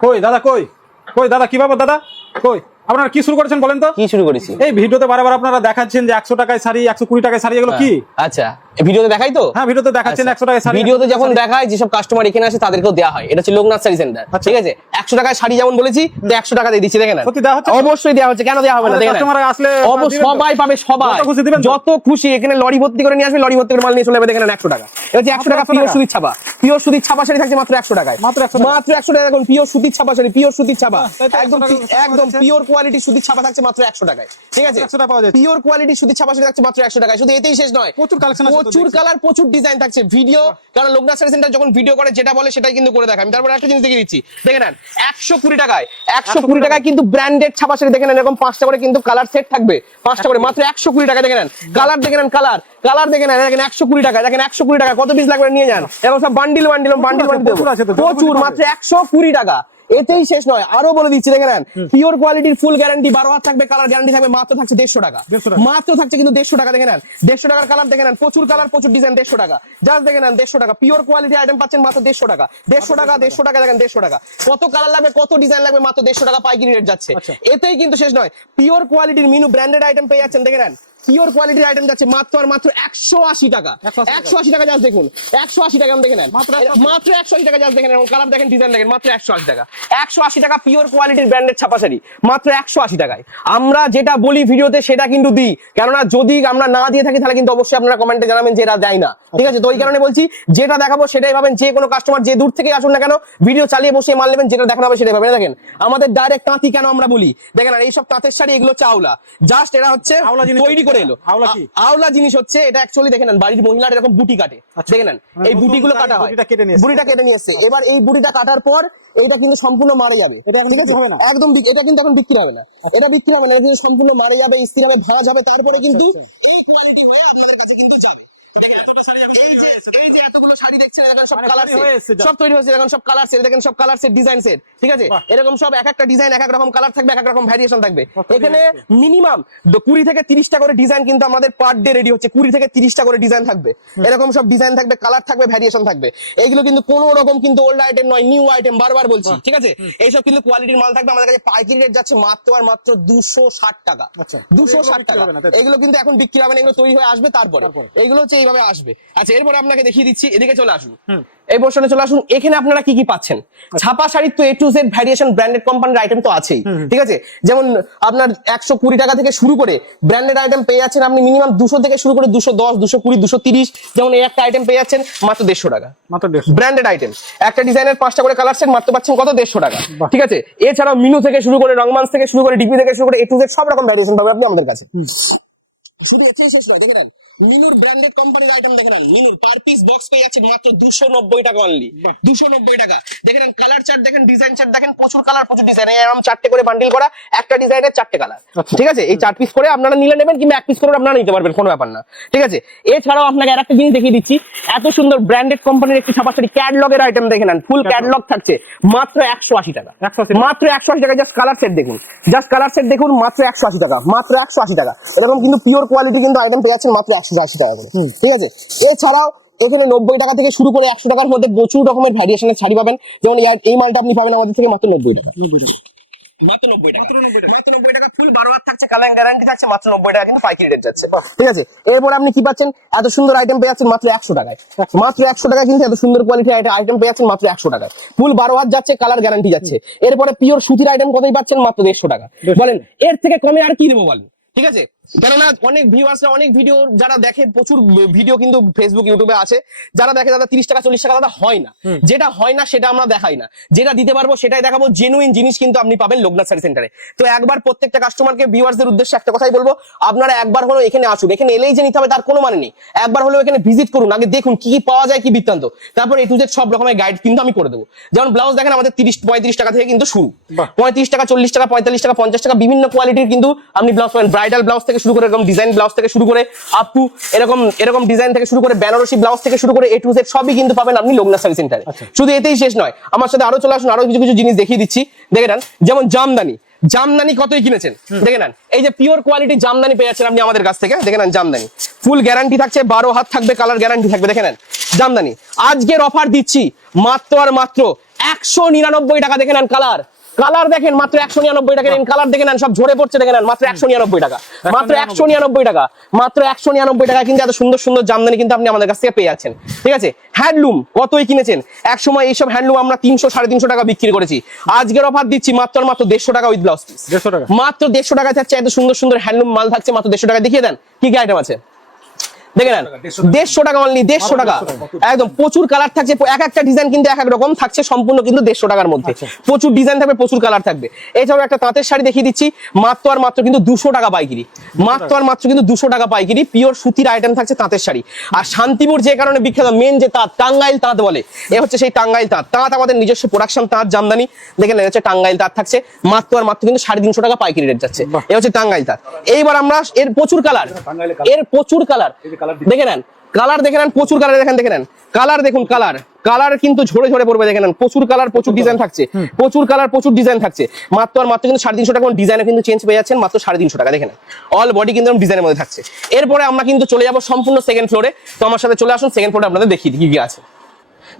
কই দাদা কই? কই দাদা কীভাবে ব্যাপার দাদা? কই আপনারা কি শুরু করেছেন বলেন তো? কি শুরু করেছি? এই ভিডিওতে বারবার আপনারা দেখাচ্ছেন যে একশো টাকায় শাড়ি একশো কুড়ি টাকায় শাড়ি এগুলো কি? আচ্ছা। ভিডিওতে দেখাই তো? হ্যাঁ ভিডিওতে দেখাচ্ছেন একশো টাকায় শাড়ি। ভিডিওতে যখন দেখায় যেসব কাস্টমার এখানে আসে তাদেরকেও দেওয়া হয়। এটা হচ্ছে লোকনাথ শাড়ি সেন্টার আচ্ছা। ঠিক আছে? একশো টাকায় শাড়ি যেমন বলেছি তো একশো টাকা দিয়ে দিচ্ছি দেখেন। সত্যি দেওয়া হচ্ছে? অবশ্যই দেওয়া হচ্ছে। কেন দেওয়া হবে না? দেখেন না। customer আসলে সবাই পাবে সবাই। যত খুশি দিবেন যত খুশি এখানে লরি ভর্তি করে নিয়ে আসবে লরি ভর্তি করে মাল নিয়ে চলে যাবে দেখেন একশো টাকা। এটা হচ্ছে একশো টাকা পিওর টাকা? সুতির ছাপা। পিওর সুতির ছাপা শাড়ি থাকছে মাত্র একশো টাকায়। মাত্র 100 মাত্র একশো টাকা দেখুন পিওর সুতির ছাপা শাড়ি পিওর সুতির ছাপা। 100 একদম টাকা একদম পিওর কোয়ালিটি সুতির ছাপা থাকছে মাত্র একশো টাকায়। ঠিক আছে? 100 টাকা পাওয়া যাচ্ছে। পিওর কোয়ালিটি সুতির ছাপা শাড়ি থাকছে মাত্র একশো টাকায়। শুধু এতেই শেষ নয়। প্রচুর collection আছে প্রচুর কালার প্রচুর ডিজাইন থাকছে। ভিডিও কারণ লোকনাথ শাড়ি সেন্টার যখন ভিডিও করে যেটা বলে সেটাই কিন্তু করে দেখায়। আমি তারপর একটা জিনিস দেখিয়ে দিচ্ছি। দেখে নেন একশো কুড়ি টাকায় একশো কুড়ি টাকায় কিন্তু ব্র্যান্ডেড ছাপা শাড়ি দেখে নেন এরকম পাঁচটা করে কিন্তু কালার সেট থাকবে। পাঁচটা করে মাত্র একশো কুড়ি টাকা দেখে নেন। কালার দেখে নেন কালার কালার দেখে নেন দেখেন একশো কুড়ি টাকা দেখেন একশো কুড়ি টাকা কত পিস লাগবে নিয়ে যান। এরকম সব বান্ডিল বান্ডিল বান্ডিল বান্ডিল প্রচুর মাত্র একশো কুড়ি টাকা। এতেই শেষ নয়। আরও বলে দিচ্ছি দেখে নেন। পিওর কোয়ালিটির ফুল গ্যারান্টি বারো হাত থাকবে কালার গ্যারান্টি থাকবে মাত্র থাকছে দেড়শো টাকা। মাত্র থাকছে কিন্তু দেড়শো টাকা দেখে নেন। দেড়শো টাকার কালার দেখে নেন। প্রচুর কালার প্রচুর ডিজাইন দেড়শো টাকা। জাস্ট দেখে নেন দেড়শো টাকা। পিওর কোয়ালিটি আইটেম পাচ্ছেন মাত্র দেড়শো টাকা। দেড়শো টাকা দেড়শো টাকা। দেখেন দেড়শো টাকা। কত কালার লাগবে কত ডিজাইন লাগবে মাত্র দেড়শো টাকা পাইকারি রেট যাচ্ছে। আচ্ছা। এতেই কিন্তু শেষ নয়। পিওর কোয়ালিটির মিনু ব্র্যান্ডেড আইটেম পেয়ে যাচ্ছেন দেখে নেন। পিওর কোয়ালিটির আইটেম যাচ্ছে মাত্র আর মাত্র একশো আশি টাকা। একশো আশি টাকা। জাস্ট দেখুন। একশো আশি টাকা দেখে নেন। মাত্র একশো আশি। টাকা জাস্ট দেখেন কালার দেখেন ডিজাইন দেখেন মাত্র একশো আশি টাকা। একশো আশি টাকা পিওর কোয়ালিটির শাড়ি মাত্র একশো আশি টাকায়। আমরা যেটা বলি ভিডিওতে সেটা কিন্তু দিই। কেননা যদি আমরা না দিয়ে থাকি তাহলে কিন্তু অবশ্যই আপনারা কমেন্টে জানাবেন যে এরা দেয় না। ঠিক আছে? তো ওই কারণে বলছি যেটা দেখাবো সেটাই পাবেন। যে কোনো কাস্টমার যে দূর থেকে আসুন না কেন ভিডিও চালিয়ে বসে মাল নেবেন যেটা দেখানো হবে সেটাই পাবেন। দেখেন আমাদের ডাইরেক্ট তাঁতি কেন আমরা বলি? দেখেন আর এইসব তাঁতের শাড়ি এগুলো চাওলা। জাস্ট এরা হচ্ছে তৈরি করে এলো। আওলা জিনিস হচ্ছে এটা অ্যাকচুয়ালি নেন বাড়ির মহিলার এরকম বুটি কাটে। আচ্ছা। দেখে নেন মানে এই বুটি বুটিগুলো কাটা হয়। বুটিটা কেটে নিয়ে এসছে। এসছে। এবার এই বুটিটা কাটার পর এটা কিন্তু সম্পূর্ণ মারা যাবে। এটা ঠিক আছে? হবে না? আচ্ছা। একদম এটা কিন্তু এখন বিক্রি হবে না। এটা বিক্রি হবে না এটা কিন্তু সম্পূর্ণ মারা যাবে স্থির হবে ভাঁজ হবে তারপরে কিন্তু এই কোয়ালিটি হয়ে আপনাদের কাছে কিন্তু যাবে। এই যে এই যে এতগুলো শাড়ি দেখছেন এখন সব কালার তৈরি এসছে যা। সব তৈরি হয়েছে এখন সব কালার সেট দেখেন সব কালার সেট ডিজাইন সেট ঠিক আছে? এরকম সব এক একটা ডিজাইন এক এক রকম কালার থাকবে এক এক রকম ভ্যারিয়েশন থাকবে। এখানে মিনিমাম কুড়ি থেকে তিরিশটা করে ডিজাইন কিন্তু আমাদের পার ডে রেডি হচ্ছে। কুড়ি থেকে তিরিশটা করে ডিজাইন থাকবে। এরকম সব ডিজাইন থাকবে কালার থাকবে ভ্যারিয়েশন থাকবে। এইগুলো কিন্তু কোনো রকম কিন্তু ওল্ড আইটেম নয় নিউ আইটেম বারবার বলছি ঠিক আছে? এইসব কিন্তু কোয়ালিটির মাল থাকবে আমাদের কাছে পাইকারি রেট যাচ্ছে মাত্র আর মাত্র দুশো ষাট টাকা। আচ্ছা। দুশো ষাট টাকা? এগুলো কিন্তু এখন বিক্রি হবে না এগুলো তৈরি হয়ে আসবে তারপরে। এইগুলো হচ্ছে এইভাবে আসবে? আচ্ছা এরপরে আপনাকে দেখিয়ে দিচ্ছি এদিকে চলে আসুন। এই পোর্শনে চলে আসুন। এখানে আপনারা কি কি পাচ্ছেন? ছাপা শাড়ির তো A to Z variation branded কোম্পানির আইটেম তো আছেই ঠিক আছে? যেমন আপনার একশো কুড়ি টাকা থেকে শুরু করে ব্র্যান্ডেড আইটেম পেয়ে যাচ্ছেন আপনি মিনিমাম দুশো থেকে শুরু করে দুশো দশ দুশো কুড়ি দুশো তিরিশ যেমন এই একটা আইটেম পেয়ে যাচ্ছেন মাত্র দেড়শো টাকা। মাত্র ব্র্যান্ডেড আইটেম একটা ডিজাইনের পাঁচটা করে কালার সেট মাত্র পাচ্ছেন কত? দেড়শো টাকা। ঠিক আছে? এছাড়াও মিনু থেকে শুরু করে রংমান্স থেকে শুরু করে ডিপি থেকে শুরু করে এ টু জেড সব রকম ভ্যারিয়েশন পাবেন আপনি আমাদের কাছে। শুধু শেষ নয় দেখে নেন। মিনুর ব্র্যান্ডেড কোম্পানির আইটেম দেখে নেন। মিনুর পার পিস বক্স পেয়ে যাচ্ছে মাত্র দুশো নব্বই টাকা অনলি দুশো নব্বই টাকা। দেখে নেন কালার চার্ট দেখেন ডিজাইন চার্ট দেখেন প্রচুর কালার প্রচুর ডিজাইন এরকম চারটে করে বান্ডিল করা একটা ডিজাইনের চারটে কালার আচ্ছা। ঠিক আছে? এই চার পিস করে আপনারা নিলে নেবেন কিংবা এক পিস করে আপনারা নিতে পারবেন কোনো ব্যাপার না। ঠিক আছে? এছাড়াও আপনাকে আর একটা জিনিস দেখিয়ে দিচ্ছি। এত সুন্দর ব্র্যান্ডেড কোম্পানির একটি ছাপা শাড়ি ক্যাটলগের আইটেম দেখে নেন। ফুল ক্যাটলগ থাকছে মাত্র একশো আশি টাকা। 180 টাকা। মাত্র একশো আশি টাকা জাস্ট কালার সেট দেখুন। জাস্ট কালার সেট দেখুন মাত্র একশো আশি টাকা মাত্র একশো আশি টাকা। এরকম কিন্তু পিওর কোয়ালিটি কিন্তু আইটেম পেয়ে যাচ্ছেন মাত্র একশো আশি টাকা করে। ঠিক আছে? এছাড়াও এখানে নব্বই টাকা থেকে শুরু করে একশো টাকার মধ্যে প্রচুর রকমের ভ্যারিয়েশনের শাড়ি পাবেন। যেমন এই- মালটা আপনি পাবেন আমাদের থেকে মাত্র নব্বই টাকা। নব্বই টাকা। মাত্র নব্বই টাকা। মাত্র নব্বই টাকা ফুল বারো হাত থাকছে কালার গ্যারান্টি থাকছে মাত্র নব্বই টাকা কিন্তু পাইকারি রেট যাচ্ছে। ঠিক আছে? এরপর আপনি কি পাচ্ছেন? এত সুন্দর আইটেম পেয়ে যাচ্ছেন মাত্র একশো টাকায়। মাত্র একশো টাকা কিন্তু এত সুন্দর কোয়ালিটি আইটেম পেয়ে যাচ্ছেন মাত্র একশো টাকায়। ফুল বারো হাত যাচ্ছে কালার গ্যারান্টি যাচ্ছে। এরপরে পিওর সুতির আইটেম কতই পাচ্ছেন? মাত্র দেড়শো টাকা। বলেন এর থেকে কমে আর কি দেবো বলেন? ঠিক আছে? কেননা অনেক ভিউয়ার্সরা অনেক ভিডিও যারা দেখে প্রচুর ভিডিও কিন্তু ফেসবুক ইউটিউবে আছে। যারা দেখে দাদা তিরিশ টাকা চল্লিশ টাকা দাদা হয় না। যেটা হয় না সেটা আমরা দেখাই না। যেটা দিতে পারব সেটাই দেখাবো। জেনুইন জিনিস কিন্তু আপনি পাবেন লোকনাথ শাড়ি সেন্টারে তো একবার প্রত্যেকটা কাস্টমারকে ভিউয়ার্সদের উদ্দেশ্যে একটা কথাই বলব আপনারা একবার হলো এখানে আসুন। এখানে এলেই যে নিতে হবে তার কোনো মানে নেই। একবার হলেও এখানে ভিজিট করুন। আগে দেখুন কি কি পাওয়া যায় কি বৃত্তান্ত। তারপর এ টু জেড সব রকমের গাইড কিন্তু আমি করে দেবো। যেমন ব্লাউজ দেখেন আমাদের তিরিশ পঁয়ত্রিশ টাকা থেকে কিন্তু শুরু। পঁয়ত্রিশ টাকা চল্লিশ টাকা পঁয়তাল্লিশ টাকা পঞ্চাশ টাকা বিভিন্ন কোয়ালিটির কিন্তু আপনি ব্লাউজ পাবেন। ব্রাইডাল ব্লাউজ থেকে শুরু করে এরকম ডিজাইন ব্লাউজ থেকে শুরু করে আপ টু এরকম এরকম ডিজাইন থেকে শুরু করে বেনারসি ব্লাউজ থেকে শুরু করে এ টু জেড সবই কিন্তু পাবেন আপনি লোকনাথ শাড়ি সেন্টারে। শুধু এতেই শেষ নয় আমার সাথে আরও চলে আসুন আরও কিছু কিছু জিনিস দেখিয়ে দিচ্ছি। দেখে নেন যেমন জামদানি। জামদানি কতই কিনেছেন? দেখে নেন এই যে পিওর কোয়ালিটি জামদানি পেয়ে যাচ্ছেন আপনি আমাদের কাছ থেকে। দেখে নেন জামদানি। ফুল গ্যারান্টি থাকছে বারো হাত থাকবে কালার গ্যারান্টি থাকবে দেখে নেন। জামদানি আজকের অফার দিচ্ছি মাত্র আর মাত্র একশো নিরানব্বই টাকা দেখে নেন কালার কালার দেখেন মাত্র একশো নিরানব্বই টাকা। নেন কালার দেখে নেন সব ঝরে পড়ছে দেখে নেন মাত্র একশো নিরানব্বই টাকা। মাত্র একশো নিরানব্বই টাকা। মাত্র একশো নিরানব্বই টাকা কিন্তু এত সুন্দর সুন্দর জামদানি কিন্তু আপনি আমাদের কাছ থেকে পেয়ে যাচ্ছেন। ঠিক আছে? হ্যান্ডলুম কতই কিনেছেন? এক সময় এইসব হ্যান্ডলুম আমরা তিনশো সাড়ে তিনশো টাকা বিক্রি করেছি। আজকের অফার দিচ্ছি মাত্র মাত্র দেড়শো টাকা উইথ ব্লাউজ পিস দেড়শো টাকা। মাত্র দেড়শো টাকা থাকছে এত সুন্দর সুন্দর হ্যান্ডলুম মাল থাকছে মাত্র দেড়শো টাকা দেখিয়ে দেন। কি কি আইটেম আছে? দেখে নেন দেড়শো টাকা অনলি দেড়শো টাকা। একদম প্রচুর কালার থাকছে এক একটা ডিজাইন কিন্তু এক এক রকম থাকছে সম্পূর্ণ কিন্তু দেড়শো টাকার মধ্যে। প্রচুর ডিজাইন থাকবে প্রচুর কালার থাকবে। এছাড়াও একটা তাঁতের শাড়ি দেখিয়ে দিচ্ছি মাত্র আর মাত্র কিন্তু দুশো টাকা পাইকিরি। মাত্র আর মাত্র কিন্তু দুশো টাকা পাইকিরি পিওর সুতির আইটেম থাকছে তাঁতের শাড়ি। আর শান্তিপুর যে কারণে বিখ্যাত মেন যে তাঁত টাঙ্গাইল তাঁত বলে এ হচ্ছে সেই টাঙ্গাইল তাঁত। তাঁত আমাদের নিজস্ব প্রোডাকশন তাঁত জামদানি দেখে নেন হচ্ছে টাঙ্গাইল তাঁত থাকছে। মাত্র আর মাত্র কিন্তু সাড়ে তিনশো টাকা পাইকিরি রেট যাচ্ছে। এ হচ্ছে টাঙ্গাইল তাঁত। এইবার আমরা এর প্রচুর কালারের প্রচুর কালার দেখে নেন কালার দেখে নেন প্রচুর কালার দেখেন দেখে নেন। কালার দেখুন কালার কালার কিন্তু ঝরে ঝরে পড়বে দেখে নেন। প্রচুর কালার প্রচুর ডিজাইন থাকছে। প্রচুর কালার প্রচুর ডিজাইন থাকছে। মাত্র আর মাত্র কিন্তু সাড়ে তিনশো টাকা ডিজাইনে কিন্তু চেঞ্জ পেয়ে যাচ্ছেন মাত্র সাড়ে তিনশো টাকা দেখে নেন। অল বডি কিন্তু ডিজাইনের মধ্যে থাকছে। এরপরে আমরা কিন্তু চলে যাব সম্পূর্ণ সেকেন্ড ফ্লোরে তো আমার সাথে চলে আসুন সেকেন্ড ফ্লোরে আপনাদের দেখিয়ে দিই কি কি আছে।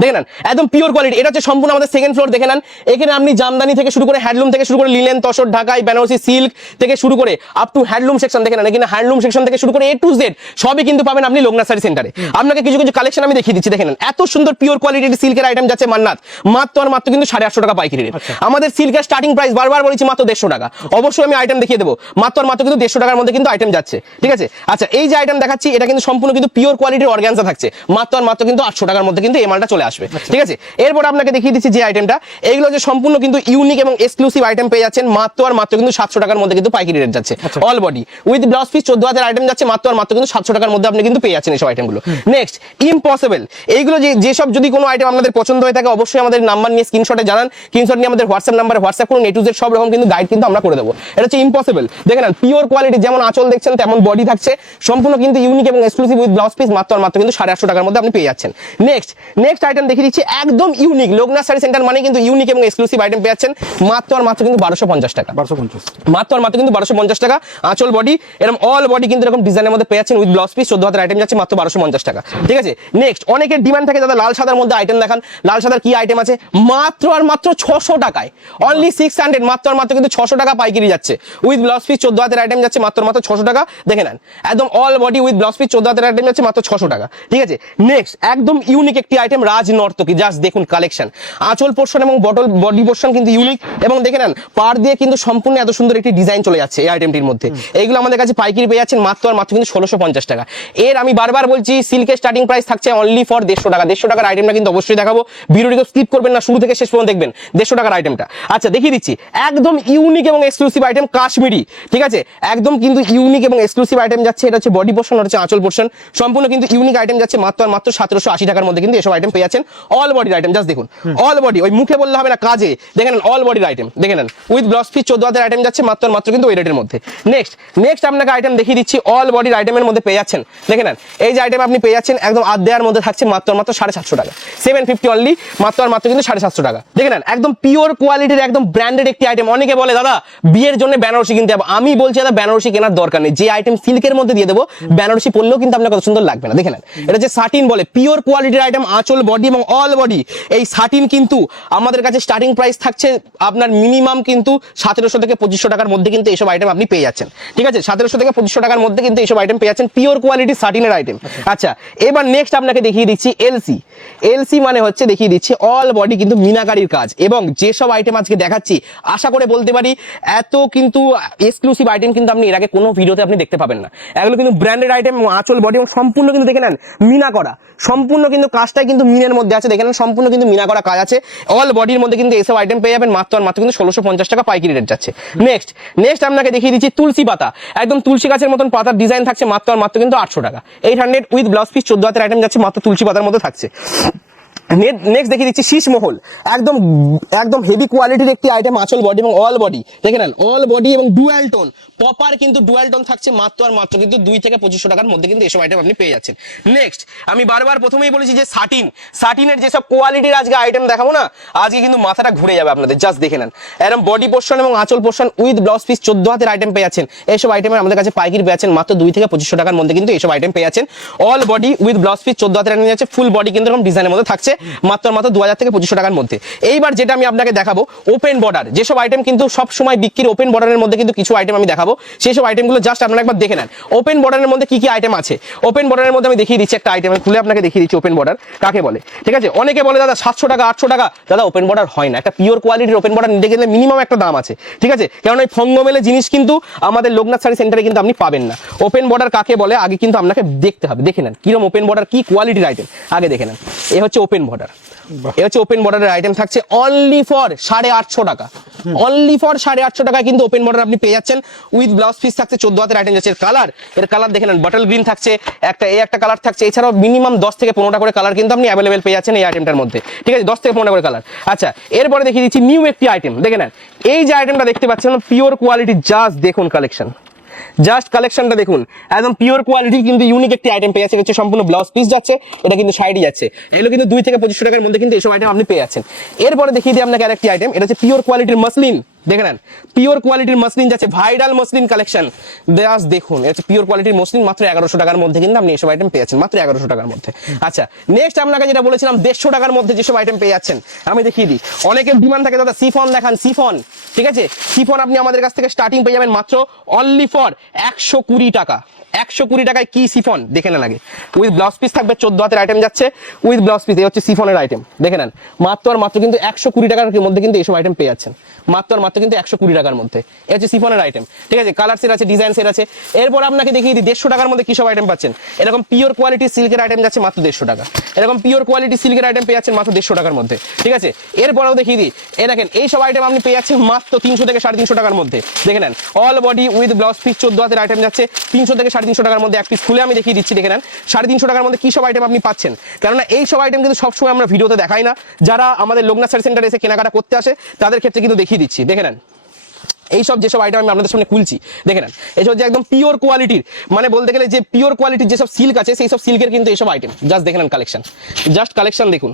দেখে নেন একদম পিওর কোয়ালিটি এটা হচ্ছে সম্পূর্ণ আমাদের সেকেন্ড ফ্লোর দেখে নেন। এখানে আপনি জামদানি থেকে শুরু করে হ্যান্ডলুম থেকে শুরু করে লিলেন তসর ঢাকাই বেনারসি সিল্ক থেকে শুরু করে আপ টু হ্যান্ডলুম সেকশন দেখে নেন। এখানে হ্যান্ডলুম সেকশন থেকে শুরু করে এ টু জেড সবই কিন্তু পাবেন আপনি লোকনাসারি সেন্টারে আপনাকে কিছু কিছু কালেকশন আমি দেখিয়ে দিচ্ছি দেখে নেন। এত সুন্দর পিওর কোয়ালিটির সিল্কের আইটেম যাচ্ছে মান্নাত। মাত্র আর মাত্র কিন্তু সাড়ে আটশো টাকা পাইকারি রেট আমাদের সিল্কের স্টার্টিং প্রাইস বারবার বলেছি মাত্র দেড়শো টাকা। অবশ্যই আমি আইটেম দেখিয়ে দেবো। মাত্র আর মাত্র কিন্তু দেড়শো টাকার মধ্যে কিন্তু আইটেম যাচ্ছে। ঠিক আছে? আচ্ছা এই যে আইটেম দেখাচ্ছি এটা কিন্তু সম্পূর্ণ কিন্তু পিওর কোয়ালিটির অর্গানজা থাকছে। মাত্র আর মাত্র কিন্তু আটশো টাকার মধ্যে কিন্তু এই মালটা চলে আসবে। ঠিক আছে? এরপর আপনাকে দেখিয়ে দিচ্ছি যে আইটেমটা এইগুলো যে সম্পূর্ণ কিন্তু ইউনিক এবং এক্সক্লুসিভ আইটেম পেয়ে যাচ্ছেন মাত্র আর মাত্র কিন্তু সাতশো টাকার মধ্যে কিন্তু পাইকারি রেট যাচ্ছে। All body with blouse piece চোদ্দ হাজার আইটেম যাচ্ছে মাত্র আর মাত্র কিন্তু সাতশো টাকার মধ্যে আপনি কিন্তু পেয়ে যাচ্ছেন এইসব আইটেমগুলো নেক্সট ইম্পসিবল এইগুলো যে যেসব যদি কোনো আইটেম আপনাদের পছন্দ হয়ে থাকে অবশ্যই আমাদের নাম্বার নিয়ে স্ক্রিনশটে জানান। স্ক্রিনশট নিয়ে আমাদের হোয়াটসঅ্যাপ নাম্বারে হোয়াটসঅ্যাপ করুন। এ জেড সব রকম কিন্তু গাইড কিন্তু আমরা করে দেবো। এটা হচ্ছে ইম্পসিবল দেখেন পিওর কোয়ালিটি যেমন আঁচল দেখছেন তেমন বডি থাকছে। সম্পূর্ণ কিন্তু ইউনিক এবং এক্সক্লুসিভ উইথ ব্লাউজ পিস মাত্র আর মাত্র কিন্তু সাড়ে আটশো টাকার মধ্যে আপনি পেয়ে যাচ্ছেন। নেক্সট নেক্সট আইটেম দেখিয়ে দিচ্ছি একদম ইউনিক লোকনাথ শাড়ি সেন্টার মানে কিন্তু ইউনিক এবং এক্সক্লুসিভ আইটেম পেয়ে যাচ্ছেন। মাত্র আর মাত্র কিন্তু বারোশো পঞ্চাশ টাকা। বারোশো পঞ্চাশ। মাত্র আর মাত্র কিন্তু বারোশো পঞ্চাশ টাকা। আঁচল বডি এরকম অল বডি কিন্তু এরকম ডিজাইনের মধ্যে পেয়ে যাচ্ছেন উইথ ব্লাউজ পিস চোদ্দ হাজার আইটেম যাচ্ছে মাত্র বারোশো পঞ্চাশ টাকা। ঠিক আছে? নেক্সট অনেকের ডিমান্ড থাকে দাদা লাল সাদার মধ্যে আইটেম দেখান। লাল সাদার কি আইটেম আছে? মাত্র আর মাত্র ছশো টাকায়। অনলি সিক্স হান্ড্রেড মাত্র আর মাত্র কিন্তু ছশো টাকা পাইকারি যাচ্ছে। উইথ ব্লাউজ পিস চোদ্দ হাজার আইটেম যাচ্ছে মাত্র মাত্র ছশো টাকা। দেখে নেন। একদম all body with blouse piece চোদ্দ হাজার আইটেম যাচ্ছে মাত্র ছশো টাকা। ঠিক আছে? নেক্সট একদম ইউনিক একটি আইটেম রাজ নর্তকি জাস্ট দেখুন কালেকশন আঁচল পোর্শন এবং বটল বডি পোর্শন কিন্তু ইউনিক এবং দেখে নেন পার দিয়ে কিন্তু সম্পূর্ণ এত সুন্দর একটি ডিজাইন চলে যাচ্ছে এই আইটেমটির মধ্যে। এইগুলো আমাদের কাছে পাইকারি পেয়ে যাচ্ছেন মাত্র আর মাত্র কিন্তু ষোলোশো পঞ্চাশ টাকা। এর আমি বারবার বলছি সিল্কের স্টার্টিং প্রাইস থাকছে অনলি ফর দেড়শো টাকা। দেড়শো টাকার আইটেমটা কিন্তু অবশ্যই দেখাবো। ভিডিওটিকে স্কিপ করবেন না শুরু থেকে শেষ পর্যন্ত দেখবেন দেড়শো টাকার আইটেমটা আচ্ছা দেখিয়ে দিচ্ছি। একদম ইউনিক এবং এক্সক্লুসিভ আইটেম কাশ্মীরি ঠিক আছে? একদম কিন্তু ইউনিক এবং এক্সক্লুসিভ আইটেম যাচ্ছে এটা হচ্ছে বডি পোর্শন হচ্ছে আঁচল পোর্শন সম্পূর্ণ কিন্তু ইউনিক আইটেম যাচ্ছে মাত্র আর মাত্র সতেরোশো আশি টাকার মধ্যে কিন্তু এসব আইটেম পেয়ে যাচ্ছেন অল বডির আইটেম জাস্ট দেখুন। অল বডি ওই মুখে বললে হবে না, কাজে। দেখে নেন অল বডির আইটেম দেখে নেন। উইথ ব্লাউজ পিস চোদ্দ হাজার আইটেম যাচ্ছে, মাত্র মাত্র কিন্তু ওই রেটের মধ্যে। নেক্সট নেক্সট আপনাকে আইটেম দেখিয়ে দিচ্ছি অল বডির আইটেমের মধ্যে পেয়ে যাচ্ছেন। দেখে নেন, এই যে আইটেম আপনি পেয়ে যাচ্ছেন, একদম আধ্যায়ের মধ্যে থাকছে, মাত্র মাত্র সাড়ে সাতশো টাকা। সেভেন ফিফটি অনলি মাত্র আর মাত্র কিন্তু সাড়ে সাতশো টাকা। দেখে নেন, একদম পিওর কোয়ালিটির একদম ব্র্যান্ডেড একটি আইটেম অনেকে বলে, দাদা, বিয়ের জন্য বেনারসি কিনতে হবে। আমি বলছি, দাদা, বেনারসি কেনার দরকার নেই। যে আইটেম সিল্কের মধ্যে দিয়ে দেবো, বেনারসি পড়লেও কিন্তু আপনার কত সুন্দর লাগবে না। দেখে নেন, এটা যে সাটিন বলে পিওর কোয়ালিটির আইটেম আঁচল বডি এবং অল বডি এই সাটিন কিন্তু আমাদের কাছে স্টার্টিং প্রাইস থাকছে আপনার মিনিমাম কিন্তু সতেরোশো থেকে পঁচিশশো টাকার মধ্যে কিন্তু এইসব আইটেম আপনি পেয়ে যাচ্ছেন। ঠিক আছে? সতেরোশো থেকে পঁচিশশো টাকার মধ্যে কিন্তু এইসব আইটেম পেয়ে যাচ্ছেন। পিওর কোয়ালিটি সাটিনের আইটেম আচ্ছা এবার নেক্সট আপনাকে দেখিয়ে দিচ্ছি এলসি এলসি মানে হচ্ছে দেখিয়ে দিচ্ছি অল বডি কিন্তু মিনাকারির কাজ এবং যেসব আইটেম আজকে দেখাচ্ছি, আশা করে বলতে পারি এত কিন্তু এক্সক্লুসিভ আইটেম কিন্তু আপনি এর আগে কোনো ভিডিওতে আপনি দেখতে পাবেন না। এগুলো কিন্তু ব্র্যান্ডেড আইটেম আঁচল বডি এবং সম্পূর্ণ কিন্তু দেখে নেন, মিনা করা। সম্পূর্ণ কিন্তু কাজটাই কিন্তু মিনের মধ্যে আছে দেখেন সম্পূর্ণ কিন্তু মিনা করা কাজ আছে। অল বডির মধ্যে কিন্তু এসব আইটেম পেয়ে যাবেন, মাত্র মাত্র কিন্তু ষোলোশো পঞ্চাশ টাকা পাইকারি রেট যাচ্ছে। নেক্সট নেক্সট আপনাকে দেখিয়ে দিচ্ছি তুলসী পাতা। একদম তুলসী গাছের মতন পাতার ডিজাইন থাকছে, মাত্র মাত্র কিন্তু আটশো টাকা। Eight hundred with blouse piece চোদ্দ হাতের আইটেম যাচ্ছে, মাত্র তুলসী পাতার মধ্যে থাকছে। নেক্সট দেখিয়ে দিচ্ছি শীষ মহল। একদম একদম হেভি কোয়ালিটির একটি আইটেম আঁচল বডি এবং অল বডি দেখে নেন অল বডি এবং ডুয়াল টোন পপার কিন্তু ডুয়াল টোন থাকছে মাত্র আর মাত্র, কিন্তু দুই থেকে পঁচিশশো টাকার মধ্যে কিন্তু এসব আইটেম আপনি পেয়ে যাচ্ছেন। নেক্সট আমি বারবার প্রথমেই বলেছি যে সাটিন সাটিনের যেসব কোয়ালিটির আজকে আইটেম দেখাবো না, আজকে কিন্তু মাথাটা ঘুরে যাবে আপনাদের। জাস্ট দেখে নেন। এরকম বডি পোর্শন এবং আঁচল পোর্শন উইথ ব্লাউজ পিস চোদ্দ হাতের আইটেম পেয়ে যাচ্ছেন। এইসব আইটেমের আমাদের কাছে পাইকারি পেয়ে যাচ্ছেন, মাত্র দুই থেকে পঁচিশশো টাকার মধ্যে কিন্তু এইসব আইটেম পেয়ে যাচ্ছেন। All body with blouse piece চোদ্দ হাতের আইটেম যাচ্ছে ফুল বডি কিন্তু এরকম ডিজাইনের মধ্যে থাকছে। মাত্র মাত্র দু হাজার থেকে পঁচিশশো টাকার মধ্যে। এইবার যেটা আমি আপনাকে দেখাবো ওপেন বর্ডার যেসব আইটেম কিন্তু সব সময় বিক্রির ওপেন বর্ডারের মধ্যে কিন্তু কিছু আইটেম আমি দেখাবো সেই সব আইটেমগুলো জাস্ট আপনারা একবার দেখে নেন। ওপেন বর্ডারের মধ্যে কি কি আইটেম আছে? ওপেন বর্ডারের মধ্যে আমি দেখিয়ে দিচ্ছি একটা আইটেম আমি খুলে আপনাকে দেখিয়ে দিচ্ছি ওপেন বর্ডার কাকে বলে? ঠিক আছে? অনেকে বলে, দাদা, সাতশো টাকা, আটশো টাকা? দাদা ওপেন বর্ডার হয় না। একটা পিওর কোয়ালিটির ওপেন বর্ডার নিতে গেলে মিনিমাম একটা দাম আছে। ঠিক আছে? কারণ ওই ফঙ্গমেলে জিনিস কিন্তু আমাদের লোকনাথ শাড়ি সেন্টারে কিন্তু আপনি পাবেন না। ওপেন বর্ডার কাকে বলে? আগে কিন্তু আপনাকে দেখতে হবে। দেখে নেন, কিরম ওপেন বর্ডার কি কোয়ালিটির আইটেম আগে দেখে নেন। এ হচ্ছে ওপেন বর্ডার এ হচ্ছে ওপেন বর্ডারের আইটেম থাকছে অনলি ফর সাড়ে আটশো টাকা। অনলি ফর সাড়ে আটশো টাকা কিন্তু ওপেন বর্ডার আপনি পেয়ে যাচ্ছেন। উইথ ব্লাউজ পিস থাকছে চোদ্দ হাতের আইটেম যাচ্ছে। এর কালারের কালার দেখে নেন বটল গ্রিন থাকছে একটা এই একটা কালার থাকছে। এছাড়াও মিনিমাম দশ থেকে পনেরোটা করে কালার কিন্তু আপনি অ্যাভেলেবেল পেয়ে যাচ্ছেন এই আইটেমটার মধ্যে। ঠিক আছে দশ থেকে পনেরো করে কালার আচ্ছা এরপরে দেখিয়ে দিচ্ছি নিউ একটি আইটেম দেখে নেন এই যে আইটেমটা দেখতে পাচ্ছেন পিওর কোয়ালিটি জাস্ট দেখুন কালেকশন জাস্ট কালেকশনটা দেখুন। একদম পিওর কোয়ালিটি কিন্তু ইউনিক একটি আইটেম পেয়ে যাচ্ছে সম্পূর্ণ ব্লাউজ পিস যাচ্ছে, এটা কিন্তু সাইডে যাচ্ছে। এগুলো কিন্তু দুই থেকে পঁচিশশো টাকার মধ্যে কিন্তু এইসব আইটেম আপনি পেয়ে যাচ্ছেন। এরপরে দেখিয়ে দিই আপনাকে আরেকটি আইটেম এটা হচ্ছে পিওর কোয়ালিটির মাসলিন দেখে নেন পিওর কোয়ালিটির মসলিন যাচ্ছে ভাইরাল মসলিন কালেকশন জাস্ট দেখুন এটা পিওর কোয়ালিটির মসলিন মাত্র এগারোশো টাকার মধ্যে কিন্তু আপনি এসব আইটেম পেয়েছেন, মাত্র এগারোশো টাকার মধ্যে। আচ্ছা নেক্সট আপনাকে যেটা বলেছিলাম, দেড়শো টাকার মধ্যে যেসব আইটেম পেয়ে যাচ্ছেন, আমি দেখিয়ে দিই। অনেকের ডিমান্ড থাকে, দাদা সিফন দেখান সিফন ঠিক আছে? সিফন আপনি আমাদের কাছ থেকে স্টার্টিং পেয়ে যাবেন মাত্র অনলি ফর একশো কুড়ি টাকা। একশো কুড়ি টাকায় কি সিফন? দেখে নেন আগে। উইথ ব্লাউজ পিস থাকবে, চোদ্দ হাতের আইটেম যাচ্ছে। উইথ ব্লাউজ পিস এই হচ্ছে সিফনের আইটেম দেখে নেন। মাত্র আর মাত্র কিন্তু একশো কুড়ি টাকার মধ্যে কিন্তু এইসব আইটেম পেয়ে যাচ্ছেন। মাত্র আর মাত্র কিন্তু একশো কুড়ি টাকার মধ্যে। এটা হচ্ছে সিফনের আইটেম ঠিক আছে কালার সেট আছে ডিজাইন সেট আছে। এরপর আপনাকে দেখিয়ে দিই, দেড়শো টাকার মধ্যে কি সব আইটেম পাচ্ছেন? এরকম পিওর কোয়ালিটি সিল্কের আইটেম যাচ্ছে মাত্র দেড়শো টাকা। এরকম পিওর কোয়ালিটি সিল্কের আইটেম পেয়ে যাচ্ছেন মাত্র দেড়শো টাকার মধ্যে। ঠিক আছে, এরপরেও দেখিয়ে দিই। এ দেখেন, এই সব আইটেম আপনি পেয়ে যাচ্ছেন মাত্র তিনশো থেকে সাড়ে তিনশো টাকার মধ্যে। দেখে নেন all body with blouse piece চোদ্দ হাতের আইটেম যাচ্ছে, তিনশো থেকে সাড়ে তিনশো টাকার মধ্যে একটি খুলে আমি দেখিয়ে দিচ্ছি, দেখে নেন। সাড়ে তিনশো টাকার মধ্যে কি সব আইটেম আপনি পাচ্ছেন? কেননা এই সব আইটেম কিন্তু সবসময় আমরা ভিডিওতে দেখাই না। যারা আমাদের লোকনাথ সার্ভিস সেন্টারে এসে কেনাকাটা করতে আসে, তাদের ক্ষেত্রে কিন্তু দেখিয়ে দিচ্ছি, দেখে নেন। এইসব যেসব আইটেম আমি আপনাদের সামনে খুলছি, দেখে নেন। এইসব যে একদম পিওর কোয়ালিটির মানে বলতে গেলে যে পিওর কোয়ালিটির যেসব সিল্ক আছে সেই সব সিল্কের কিন্তু এইসব আইটেম জাস্ট দেখে নেন কালেকশন জাস্ট কালেকশন দেখুন।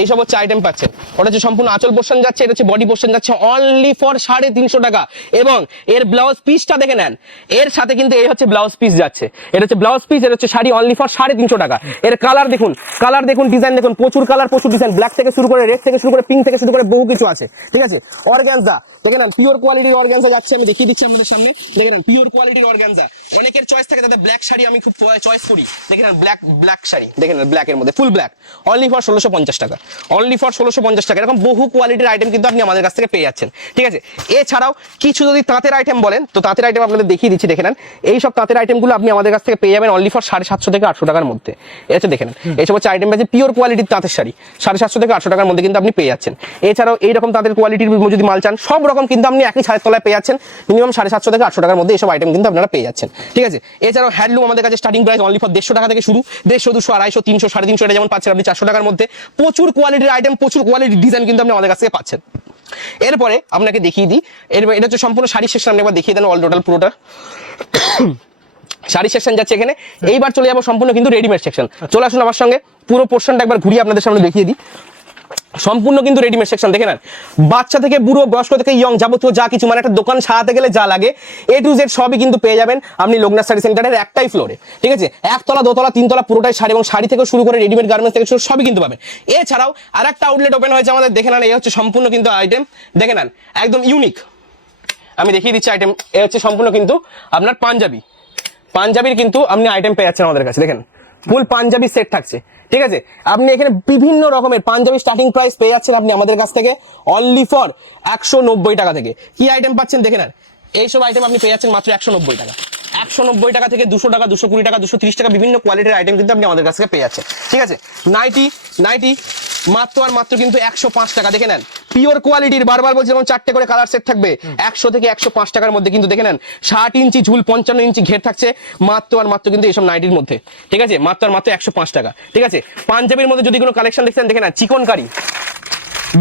এইসব হচ্ছে আইটেম পাচ্ছেন। ওটা হচ্ছে সম্পূর্ণ আঁচল পোর্শন যাচ্ছে, এটা হচ্ছে বডি পোর্শন যাচ্ছে অনলি ফর সাড়ে তিনশো টাকা। এবং এর ব্লাউজ পিসটা দেখে নেন। এর সাথে কিন্তু এই হচ্ছে ব্লাউজ পিস যাচ্ছে। এটা হচ্ছে ব্লাউজ পিস এটা হচ্ছে শাড়ি অনলি ফর সাড়ে তিনশো টাকা। এর কালার দেখুন কালার দেখুন ডিজাইন দেখুন। প্রচুর কালার প্রচুর ডিজাইন ব্ল্যাক থেকে শুরু করে রেড থেকে শুরু করে পিঙ্ক থেকে শুরু করে বহু কিছু আছে। ঠিক আছে? অর্গ্যানজা দেখে নেন পিওর কোয়ালিটির অর্গ্যানজা যাচ্ছে আমি দেখিয়ে দিচ্ছি আমাদের সামনে দেখে নেন পিওর কোয়ালিটির অর্গ্যানজা অনেকের চয়েস থাকে তাদের ব্ল্যাক শাড়ি আমি খুব চয়েস করি। দেখেন ব্ল্যাক ব্ল্যাক শাড়ি দেখেন ব্ল্যাক এর মধ্যে ফুল ব্ল্যাক অনলি ফর ষোলোশো পঞ্চাশ টাকা। অনলি ফর ষোলোশো পঞ্চাশ টাকা। এরকম বহু কোয়ালিটির আইটেম কিন্তু আপনি আমাদের কাছ থেকে পেয়ে যাচ্ছেন। ঠিক আছে? এছাড়াও কিছু যদি তাঁতের আইটেম বলেন তো তাঁতের আইটেম আপনাদের দেখিয়ে দিচ্ছি দেখে নেন। এই সব তাঁতের আইটেমগুলো আপনি আমাদের কাছ থেকে পেয়ে যাবেন অনলি ফর সাড়ে সাতশো থেকে আটশো টাকার মধ্যে। হচ্ছে দেখে নেন। এইসব হচ্ছে আইটেম আছে পিওর কোয়ালিটির তাঁতের শাড়ি। সাড়ে সাতশো থেকে আটশো টাকার মধ্যে কিন্তু আপনি পেয়ে যাচ্ছেন। এছাড়াও এইরকম তাঁতের কোয়ালিটির যদি মাল চান সব রকম কিন্তু আপনি একই ছাদের তলায় পেয়ে যাচ্ছেন। মিনিমাম সাড়ে সাতশো থেকে আটশো টাকার মধ্যে এইসব আইটেম কিন্তু আপনারা পেয়ে যাচ্ছেন। ঠিক আছে? এছাড়াও হ্যান্ডলুম আমাদের কাছে স্টার্টিং প্রাইস অনলি ফর দেড়শো টাকা থেকে শুরু। দেড়শো দুশো আড়াইশো তিনশো সাড়ে তিনশো এটা যেমন পাচ্ছেন আপনি চারশো টাকার মধ্যে। প্রচুর কোয়ালিটির আইটেম প্রচুর কোয়ালিটির ডিজাইন কিন্তু আপনি আমাদের কাছ থেকে পাচ্ছেন। এরপরে আপনাকে দেখিয়ে দিই। এর এটা হচ্ছে সম্পূর্ণ শাড়ি সেকশন আপনি একবার দেখিয়ে দেন অল টোটাল পুরোটা। শাড়ি সেকশন যাচ্ছে এখানে। এইবার চলে যাব সম্পূর্ণ কিন্তু রেডিমেড সেকশন চলে আসুন আমার সঙ্গে। পুরো পোর্শনটা একবার ঘুরিয়ে আপনাদের সামনে দেখিয়ে দিই। সম্পূর্ণ কিন্তু রেডিমেড সেকশন দেখে নেন। বাচ্চা থেকে বুড়ো, বয়স্ক থেকে ইয়ং যাবতীয় যা কিছু মানে একটা দোকান সাজাতে গেলে যা লাগে এ টু জেড সবই কিন্তু পেয়ে যাবেন আপনি লোকনাথ শাড়ি সেন্টারের একটাই ফ্লোরে ঠিক আছে? একতলা, দোতলা, তিনতলা পুরোটাই শাড়ি এবং শাড়ি থেকে শুরু করে রেডিমেড গার্মেন্টস থেকে শুরু সবই কিন্তু পাবেন। এছাড়াও আর একটা আউটলেট ওপেন হয়েছে আমাদের, দেখে নেন এই হচ্ছে সম্পূর্ণ কিন্তু আইটেম দেখে নেন, একদম ইউনিক আমি দেখিয়ে দিচ্ছি আইটেম এ হচ্ছে সম্পূর্ণ কিন্তু আপনার পাঞ্জাবি। পাঞ্জাবির কিন্তু আপনি আইটেম পেয়ে যাচ্ছেন আমাদের কাছে, দেখেন ফুল পাঞ্জাবি সেট থাকছে। ঠিক আছে? আপনি এখানে বিভিন্ন রকমের পাঞ্জাবি স্টার্টিং প্রাইস পেয়ে যাচ্ছেন আপনি আমাদের কাছ থেকে। অনলি ফর একশো নব্বই টাকা থেকে। কি আইটেম পাচ্ছেন দেখে নেন। এইসব আইটেম আপনি পেয়ে যাচ্ছেন মাত্র একশো নব্বই টাকা। একশো নব্বই টাকা থেকে দুশো টাকা, দুশো কুড়ি টাকা, দুশো তিরিশ টাকা বিভিন্ন কোয়ালিটির আইটেম কিন্তু আপনি আমাদের কাছ থেকে পেয়ে যাচ্ছেন। ঠিক আছে? নাইটি নাইটি মাত্র আর মাত্র কিন্তু একশো পাঁচ টাকা। দেখে নেন। পিওর কোয়ালিটির বারবার বলছি যেমন চারটে করে কালার সেট থাকবে। একশো থেকে একশো পাঁচ টাকার মধ্যে কিন্তু দেখে নেন, ষাট ইঞ্চি ঝুল, পঞ্চান্ন ইঞ্চি ঘের থাকছে, মাত্র আর মাত্র কিন্তু এইসব নাইটির মধ্যে। ঠিক আছে? মাত্র আর মাত্র একশো পাঁচ টাকা। ঠিক আছে? পাঞ্জাবির মধ্যে যদি কোনো কালেকশন দেখছেন, দেখে নেন চিকন কারি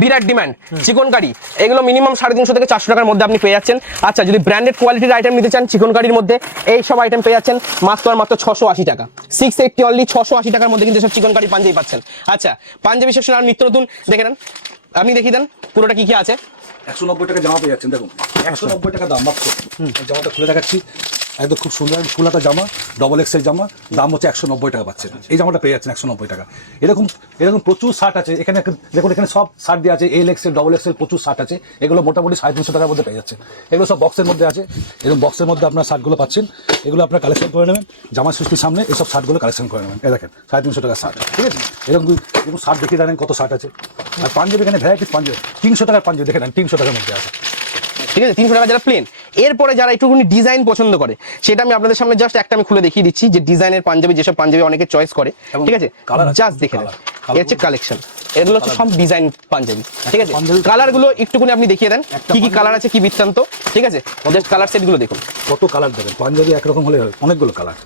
বিরাট ডিমান্ড চিকন কারি এগুলো মিনিমাম সাড়ে তিনশো থেকে চারশো টাকার মধ্যে আপনি পেয়ে যাচ্ছেন। আচ্ছা যদি ব্র্যান্ডেড কোয়ালিটির আইটেম নিতে চান চিকন কারির মধ্যে এই সব আইটেম পেয়ে যাচ্ছেন, মাত্র আর মাত্র ছশো আশি টাকা। সিক্স এইটটি অনলি ছশো আশি টাকার মধ্যে কিন্তু সব চিকন কারি পাঞ্জাবি পাচ্ছেন। আচ্ছা পাঞ্জাবি সেকশন আর নিত্য নতুন, দেখে নেন। আপনি দেখিয়ে দেন, পুরোটা কি কি আছে? একশো নব্বই টাকা জামা পেয়ে যাচ্ছেন, দেখুন। একশো নব্বই টাকা দাম, মাত্র। জামাটা খুলে দেখাচ্ছি। একদম খুব সুন্দর ফুলাতা জামা ডবল এক্সেল জামা, দাম হচ্ছে একশো নব্বই টাকা পাচ্ছেন। এই জামাটা পেয়ে যাচ্ছেন একশো নব্বই টাকা। এরকম এরকম প্রচুর শার্ট আছে। এখানে দেখুন, এখানে সব শার্ট দেওয়া আছে। এল এক্সেল ডবল এক্সেল প্রচুর শার্ট আছে। এগুলো মোটামুটি সাড়ে তিনশো টাকার মধ্যে পেয়ে যাচ্ছে এগুলো সব বক্সের মধ্যে আছে। এরকম বক্সের মধ্যে আপনার শার্টগুলো পাচ্ছেন। এগুলো আপনার কালেকশন করে নেবেন। জামা সৃষ্টির সামনে এইসব শার্টগুলো কালেকশন করে নেবেন। এই দেখেন, সাড়ে তিনশো টাকার শার্ট। ঠিক আছে? এরকম এরকম শার্ট দেখিয়ে জানেন কত শার্ট আছে। আর পাঞ্জাবি এখানে ভ্যারাইটিস পাঞ্জাবি। তিনশো টাকার পাঞ্জাবি দেখে নেন তিনশো টাকার মধ্যে আছে। ঠিক আছে তিনশো টাকা যারা প্লেন এরপরে যারা একটুখানি ডিজাইন পছন্দ করে সেটা আমি আপনাদের সামনে জাস্ট একটা আমি খুলে দেখিয়ে দিচ্ছি যে ডিজাইনের পাঞ্জাবি যেসব পাঞ্জাবি অনেকে চয়েস করে এবং ঠিক আছে? জাস্ট দেখে নেন। এর হচ্ছে কালেকশন এগুলো হচ্ছে সব ডিজাইন পাঞ্জাবি ঠিক আছে? কালারগুলো একটুখানি আপনি দেখিয়ে দেন কি কি কালার আছে কি বৃত্তান্ত ঠিক আছে? জাস্ট কালার সেটগুলো দেখুন। কত কালার দেবেন? পাঞ্জাবি একরকম হলে অনেকগুলো কালার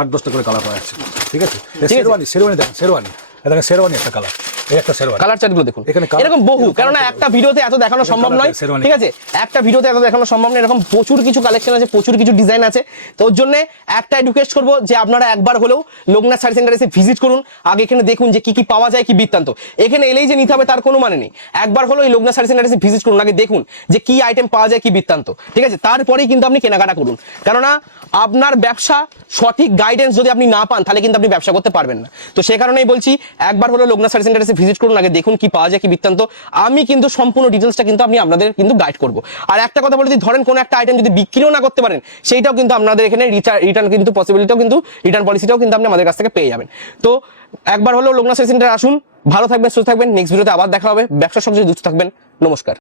আট দশটা করে কালার পাওয়া যাচ্ছে ঠিক আছে। শেরওয়ানি শেরওয়ানি দেখেন শেরওয়ানি। এ দেখেন শেরওয়ানি একটা কালার এই একটা শেরওয়ানি। কালার চার্টগুলো দেখুন। এরকম বহু এরকম একটা ভিডিওতে এত দেখানো সম্ভব নয় ঠিক আছে? একটা ভিডিওতে এত দেখানো সম্ভব নয় এরকম প্রচুর কিছু কালেকশন আছে প্রচুর কিছু ডিজাইন আছে। তো ওর জন্য একটা রিকোয়েস্ট করব যে আপনারা একবার হলেও লোকনাথ শাড়ি সেন্টার এসে ভিজিট করুন আগে এখানে দেখুন যে কি কি পাওয়া যায় কি বৃত্তান্ত। এখানে এলেই যে নিতে হবে তার কোনো মানে নেই। একবার হলো এই লোকনাথ শাড়ি সেন্টার এসে ভিজিট করুন আগে দেখুন যে কি আইটেম পাওয়া যায় কি বৃত্তান্ত। ঠিক আছে? তারপরেই কিন্তু আপনি কেনাকাটা করুন। কেননা আপনার ব্যবসা সঠিক গাইডেন্স যদি আপনি না পান তাহলে কিন্তু আপনি ব্যবসা করতে পারবেন না। তো সে কারণেই বলছি একবার হলো লোকনাথ শাড়ি সেন্টার এসে ভিজিট করুন, আগে দেখুন কি পাওয়া যায়, কি বৃত্তান্ত। আমি কিন্তু সম্পূর্ণ ডিটেলসটা কিন্তু আমি আপনাদের কিন্তু গাইড করব। আর একটা কথা বলে যদি ধরেন কোনো একটা আইটেম যদি বিক্রিও না করতে পারেন, সেইটাও কিন্তু আপনাদের এখানে রিটার্ন কিন্তু পসিবিলিটিও কিন্তু রিটার্ন পলিসিটাও কিন্তু আপনি আমাদের কাছ থেকে পেয়ে যাবেন। তো একবার হলো লোকনাথ সেন্টার আসুন, ভালো থাকবেন, সুস্থ থাকবেন নেক্সট ভিডিওতে আবার দেখা হবে। ব্যবসার সঙ্গে যুক্ত থাকবেন, নমস্কার।